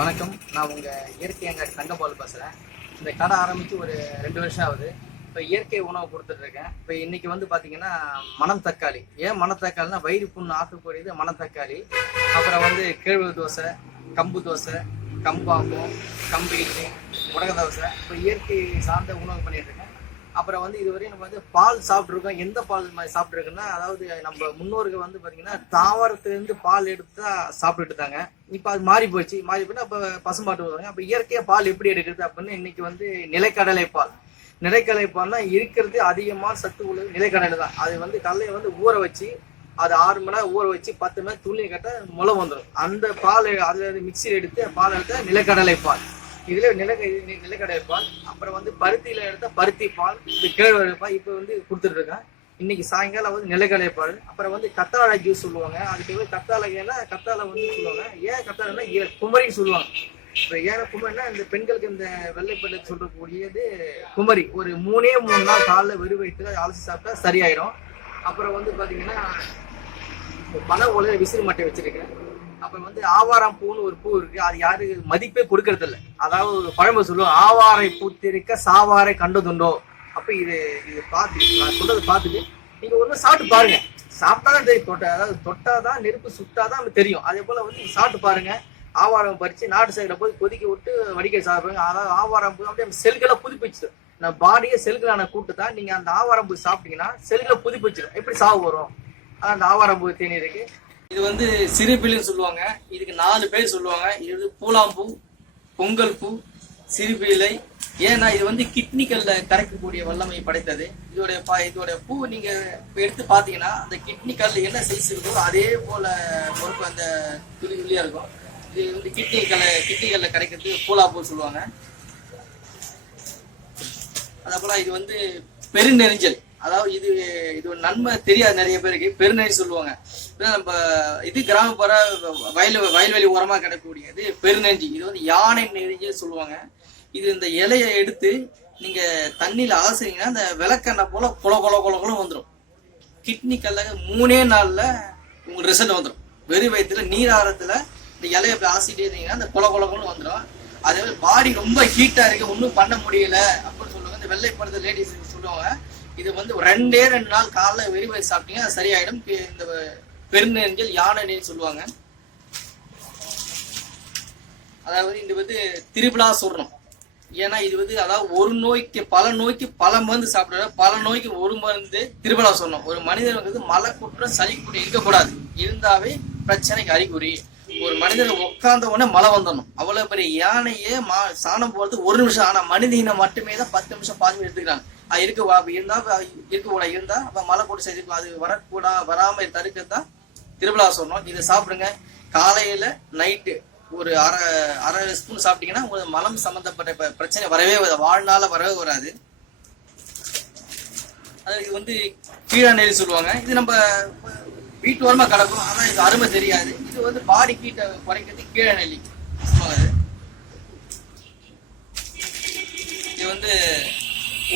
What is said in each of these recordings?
வணக்கம். நான் உங்கள் இயற்கை அங்காடி தங்கபால் பேசுகிறேன் இந்த கடை ஆரம்பித்து ஒரு ரெண்டு வருஷம் ஆகுது. இப்போ இயற்கை உணவு கொடுத்துட்ருக்கேன் இப்போ இன்றைக்கி வந்து பார்த்தீங்கன்னா மணம் தக்காளி. ஏன் மணத்தக்காளினா வயிறு புண்ணு ஆக்கக்கூடியது மணத்தக்காளி அப்புறம் வந்து கேழ்வு தோசை கம்பு தோசை கம்பாப்பம் கம்பு இட்லி உடக தோசை. இப்போ இயற்கை சார்ந்த உணவு பண்ணிகிட்ருக்கேன் இருக்கேன். அப்புறம் வந்து இதுவரையும் நம்ம வந்து பால் சாப்பிட்ருக்கோம் எந்த பால் மாதிரி சாப்பிட்ருக்கோன்னா அதாவது நம்ம முன்னோர்கள் வந்து பார்த்தீங்கன்னா தாவரத்துலேருந்து பால் எடுத்து தான் சாப்பிட்டுட்டு இருந்தாங்க. இப்போ அது மாறி போச்சு. மாறி போயிட்டு அப்போ பசுமாட்டு வருவாங்க. அப்போ இயற்கையாக பால் எப்படி எடுக்கிறது அப்படின்னு இன்னைக்கு வந்து நிலக்கடலை பால். நிலக்கடலை பால்னா இருக்கிறது அதிகமாக சத்து உள்ளது நிலக்கடலை தான். அது வந்து கடலையை வந்து ஊற வச்சு அது ஆறு மணி நேரம் ஊற வச்சு பத்து மணி நேரம் கட்ட முளை வந்துடும் அந்த பால் அதில் மிக்சியில் எடுத்து பால் எடுத்த நிலக்கடலை பால். இதுல நிலக்கடை நிலக்கடை பால் அப்புறம் வந்து பருத்தியில எடுத்தா பருத்தி பால் இது கேழ்வரகு பால் இப்போ வந்து கொடுத்துட்டு இருக்கேன் இன்னைக்கு சாயங்காலம் வந்து நிலக்கடை பால் அப்புறம் வந்து கத்தாழை ஜூஸ் சொல்லுவாங்க. அதுக்கு வந்து கத்தாழைனா கத்தாழை வந்து சொல்லுவாங்க. ஏன் கத்தாழைனா ஏ- குமரின்னு சொல்லுவாங்க. இப்போ ஏன் குமரினா இந்த பெண்களுக்கு இந்த வெள்ளைப்பள்ளி சொல்லக்கூடியது குமரி. ஒரு மூணே மூணு நாள் காலைல வெறும் வயிற்றுல அலசி சாப்பிட்டா சரியாயிடும் அப்புறம் வந்து பாத்தீங்கன்னா பல உலக விசிறு மட்டை வச்சிருக்கேன். அப்புறம் வந்து ஆவாரம் பூன்னு ஒரு பூ இருக்கு. அது யாரு? மதிப்பே கொடுக்கறது இல்லை அதாவது ஒரு பழம்பு சொல்லுவோம் ஆவாரை பூத்திருக்க சாவாரை கண்டதுண்டோ? அப்ப இது இது பார்த்து நான் சொல்றதை பார்த்துட்டு நீங்க ஒண்ணு சாப்பிட்டு பாருங்க. சாப்பிட்டாதான் தெரியும். தொட்ட அதாவது தொட்டாதான் நெருப்பு சுட்டாதான் நமக்கு தெரியும். அதே போல வந்து சாப்பிட்டு பாருங்க. ஆவாரம் பறிச்சு நாட்டு சைடில் போய் கொதிக்க விட்டு வடிக்க சாப்பிடுங்க. அதாவது ஆவாரம் பூ அப்படியே செல்களை புதுப்பிச்சிடும் நான் பாடியே செல்களான கூட்டு தான் நீங்க அந்த ஆவாரம் பூ சாப்பிட்டீங்கன்னா செல்களை புதுப்பிச்சிடும். எப்படி சாவு வரும்? அந்த ஆவாரம் பூ தேநீர் இருக்கு. இது வந்து சிறுபில்லுன்னு சொல்லுவாங்க. இதுக்கு நாலு பேர் சொல்லுவாங்க. இது வந்து பூலாம்பூ பொங்கல் பூ சிறுபிலை ஏன்னா இது வந்து கிட்னிக்கல்ல கரைக்கக்கூடிய வல்லமை படைத்தது. இதோட இதோடைய இதோட பூ நீங்க எடுத்து பாத்தீங்கன்னா அந்த கிட்னி என்ன சைஸ் இருக்கோ அதே போல பொறுப்பு அந்த துளி துளியா இருக்கும். இது வந்து கிட்னி கல்ல கிட்னி கல்ல கரைக்கிறது பூலாம்பூ சொல்லுவாங்க. அதே இது வந்து பெருநெரிஞ்சல். அதாவது இது இது நன்மை தெரியாது நிறைய பேருக்கு. பெருநெறி சொல்லுவாங்க. நம்ம இது கிராமப்புற வயல் வயல்வெளி உரமா கிடைக்கக்கூடியது பெருநெஞ்சி. இது வந்து யானை நெறிஞ்சல் சொல்லுவாங்க. இது இந்த இலையை எடுத்து நீங்க தண்ணியில அலசுறீங்கன்னா அந்த விளக்கெண்ணெய் போல குல கொல குல கொல வந்துடும் கிட்னி கல்ல மூணே நாள்ல உங்களுக்கு ரிசல்ட் வந்துடும் வெறும் வயிற்றுல நீராரத்துல இந்த இலையை அப்படி அலசிட்டே இருந்தீங்கன்னா அந்த குல கொல வந்துடும் அதே மாதிரி பாடி ரொம்ப ஹீட்டா இருக்கு. ஒன்றும் பண்ண முடியல அப்படின்னு சொல்லுவாங்க. இந்த வெள்ளை படுத்த லேடிஸ் சொல்லுவாங்க. இது வந்து ஒரு ரெண்டே ரெண்டு நாள் காலைல வெறும் வயிறு சாப்பிட்டீங்க அது சரியாயிடும். இந்த பெருநெஞ்சல் யானைன்னு சொல்லுவாங்க. அதாவது இது வந்து திருவிழா சொல்றோம். ஏன்னா இது வந்து அதாவது ஒரு நோய்க்கு பல நோய்க்கு பல மருந்து சாப்பிடுற பல நோய்க்கு ஒரு மருந்து திருவிழா சொல்லணும் ஒரு மனிதன் வந்து மலை குற்றம் சளி குற்றம் இருக்கக்கூடாது. இருந்தாவே பிரச்சனைக்கு அறிகுறி. ஒரு மனிதன் உட்கார்ந்த உடனே மழை வந்துடணும். அவ்வளவு பெரிய யானையே மா சாணம் போறது ஒரு நிமிஷம். ஆனா மனித இனம் மட்டுமே தான் பத்து நிமிஷம் பாதி எடுத்துக்கிறாங்க. அது இருக்க வா- இருந்தா இருக்கக்கூட இருந்தா அப்ப மழை போட்டு செய்து அது வரக்கூடா வராம தடுக்கிறது தான் திருவிழா சொன்னோம். இதை சாப்பிடுங்க. காலையில நைட்டு ஒரு அரை அரை ஸ்பூன் சாப்பிட்டீங்கன்னா உங்களுக்கு மலம் சம்பந்தப்பட்ட பிரச்சனை வரவே வாழ்நாள வரவே வராது. அது இது வந்து கீழா நெல் சொல்லுவாங்க. இது நம்ம வீட்டு ஓரமா கிடக்கும். ஆனா இது அருமை தெரியாது. இது வந்து பாடி கீட்டை குறைக்கிறது கீழே நெல்லி சொல்லுவாங்க இது. வந்து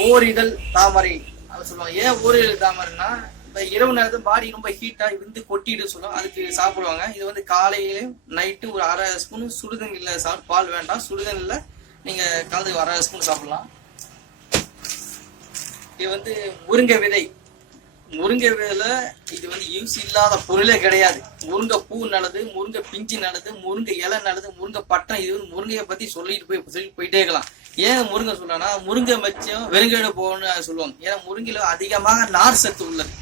ஓரிதழ் தாமரை அதை சொல்லுவாங்க. ஏன் ஓரிதழ் தாமரைன்னா இரவு நேரத்தில் பாடி ரொம்ப ஹீட்டா இருந்து கொட்டிட்டு சொல்லுவோம் அதுக்கு சாப்பிடுவாங்க. இது வந்து காலையிலும் நைட்டு ஒரு அரை ஸ்பூன் இல்லை சாப்பிட்டு பால் வேண்டாம். சுடுதண்ணில் நீங்க கலந்து அரை ஸ்பூன் சாப்பிடலாம். இது வந்து முருங்கை விதை. முருங்கை விதையில இது வந்து யூஸ் இல்லாத பொருளே கிடையாது. முருங்கை பூ நல்லது முருங்கை பிஞ்சு நல்லது முருங்கை இலை நல்லது முருங்கை பட்டம் இது வந்து முருங்கையை பத்தி சொல்லிட்டு போய் சொல்லிட்டு போயிட்டே இருக்கலாம். ஏன் முருங்கை சொல்லனா முருங்கை மச்சம் வெறுங்கேடு போகணும்னு சொல்லுவாங்க. ஏன்னா முருங்கையில அதிகமாக நார் சத்து உள்ளது.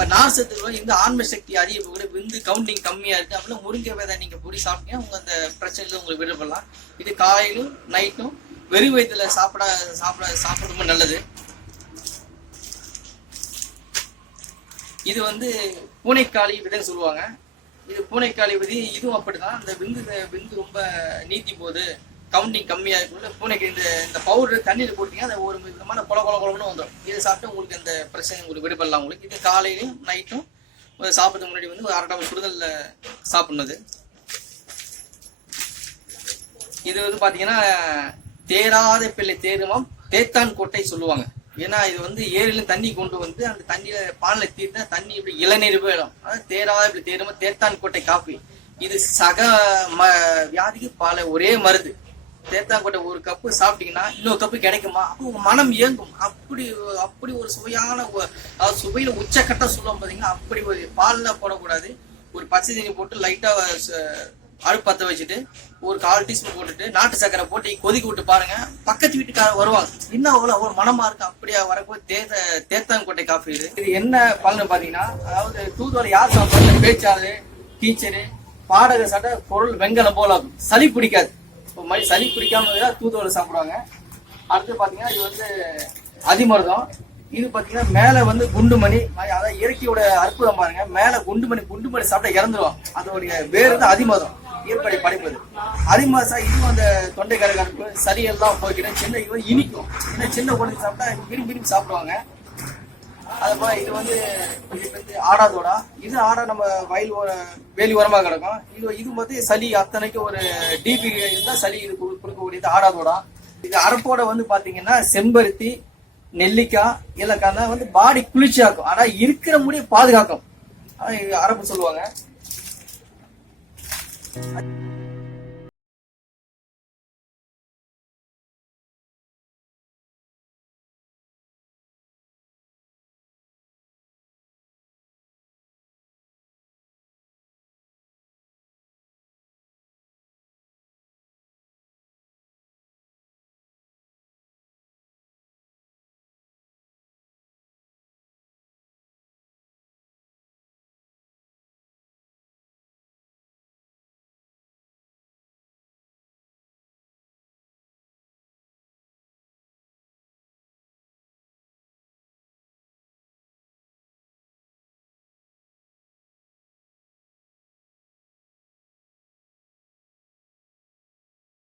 இப்போ நார் சத்து இந்த ஆன்ம சக்தி அதிகப்பட விந்து கவுண்டிங் கம்மியா இருக்கு. அப்படின்னா முருங்கை விதை நீங்க பொடி சாப்பிட்டீங்கன்னா உங்க அந்த பிரச்சனையில உங்களுக்கு விடுபடலாம். இது காலையிலும் நைட்டும் வெறும் வயிற்றுல சாப்பிட சாப்பிட சாப்பிட ரொம்ப நல்லது. இது வந்து பூனைக்காளி விதைன்னு சொல்லுவாங்க. இது பூனைக்காளி விதி இதுவும் அப்படிதான். அந்த விந்து விந்து ரொம்ப நீத்தி போகுது. கவுண்டிங் கம்மியா இருக்குள்ள பூனைக்கு இந்த இந்த பவுடர் தண்ணியில் போட்டீங்கன்னா அது ஒரு விதமான கொல கொல கொலன்னு வந்துடும் இதை சாப்பிட்டு உங்களுக்கு இந்த பிரச்சனை உங்களுக்கு விடுபடலாம் உங்களுக்கு. இது காலையிலையும் நைட்டும் சாப்பிட்றதுக்கு முன்னாடி வந்து ஒரு அரை டம்ளர் சுடுதல்ல சாப்பிட்ணுது. இது வந்து பாத்தீங்கன்னா தேராத பிள்ளை தேருமாம் தேத்தான் கோட்டை சொல்லுவாங்க. ஏன்னா இது வந்து ஏரியிலும் தண்ணி கொண்டு வந்து அந்த தண்ணியில பாலில் தீர்த்தா தண்ணி இப்படி இளநீர் போயிடும். அதாவது தேராத இப்படி தேருமா தேத்தான் கோட்டை காஃபி இது சக ம வியாதிக்கு பல ஒரே மருந்து. தேத்தாங்கொட்டை ஒரு கப்பு சாப்பிட்டீங்கன்னா இன்னொரு கப்பு கிடைக்குமா? அப்போ உங்க மனம் இயங்கும். அப்படி அப்படி ஒரு சுவையான அதாவது சுவையில உச்சக்கட்ட சொல்லுவோம் பாத்தீங்கன்னா அப்படி ஒரு பால்ல போடக்கூடாது. ஒரு பச்சை தண்ணி போட்டு லைட்டா அடுப்பு பற்ற வச்சுட்டு ஒரு கால் டீஸ்பூன் போட்டுட்டு நாட்டு சக்கரை போட்டு கொதிக்க விட்டு பாருங்க. பக்கத்து வீட்டுக்காரர் வருவாங்க இன்னும் அவ்வளவு அவ்வளவு மனமா இருக்கு? அப்படியே வரப்போ தேத்த தேத்தாங்கோட்டை காஃபி இது. இது என்ன பலன் பாத்தீங்கன்னா அதாவது தூதுவளை யார் சாப்பிட்றது பேச்சாளு டீச்சரு பாடக சாப்பிட்ட பொருள் வெங்கலம் போல சளி பிடிக்காது. மாதிரி சளி பிடிக்காம தூதுவளை சாப்பிடுவாங்க. அடுத்து பாத்தீங்கன்னா இது வந்து அதிமருதம். இது பாத்தீங்கன்னா மேல வந்து குண்டுமணி அதாவது இயற்கையோட அற்புதம் பாருங்க. மேல குண்டுமணி குண்டுமணி சாப்பிட்டா இறந்துரும். அதோடைய வேறு தான் அதிமதம் இயற்கை படைப்பது. அதிமசா இதுவும் அந்த தொண்டை கரகரப்பு சளி எல்லாம் போய்க்கிட்டு சின்ன இது வந்து இனிக்கும். ஏன்னா சின்ன குழந்தை சாப்பிட்டா விரும்பி விரும்பி சாப்பிடுவாங்க. அது போல இது வந்து இது வந்து ஆடாதோடா. இது ஆடா நம்ம வயல் வேலி உரமாக கிடக்கும். இது இது வந்து சளி அத்தனைக்கு ஒரு டிபி இருந்தா சளி இது கொடுக்கக்கூடியது ஆடாதோடா. இது அரப்போட வந்து பாத்தீங்கன்னா செம்பருத்தி நெல்லிக்காய் இலக்காய் வந்து பாடி குளிர்ச்சியாக்கும். ஆனா இருக்கிற முடிய பாதுகாக்கும். அரப்பு சொல்லுவாங்க.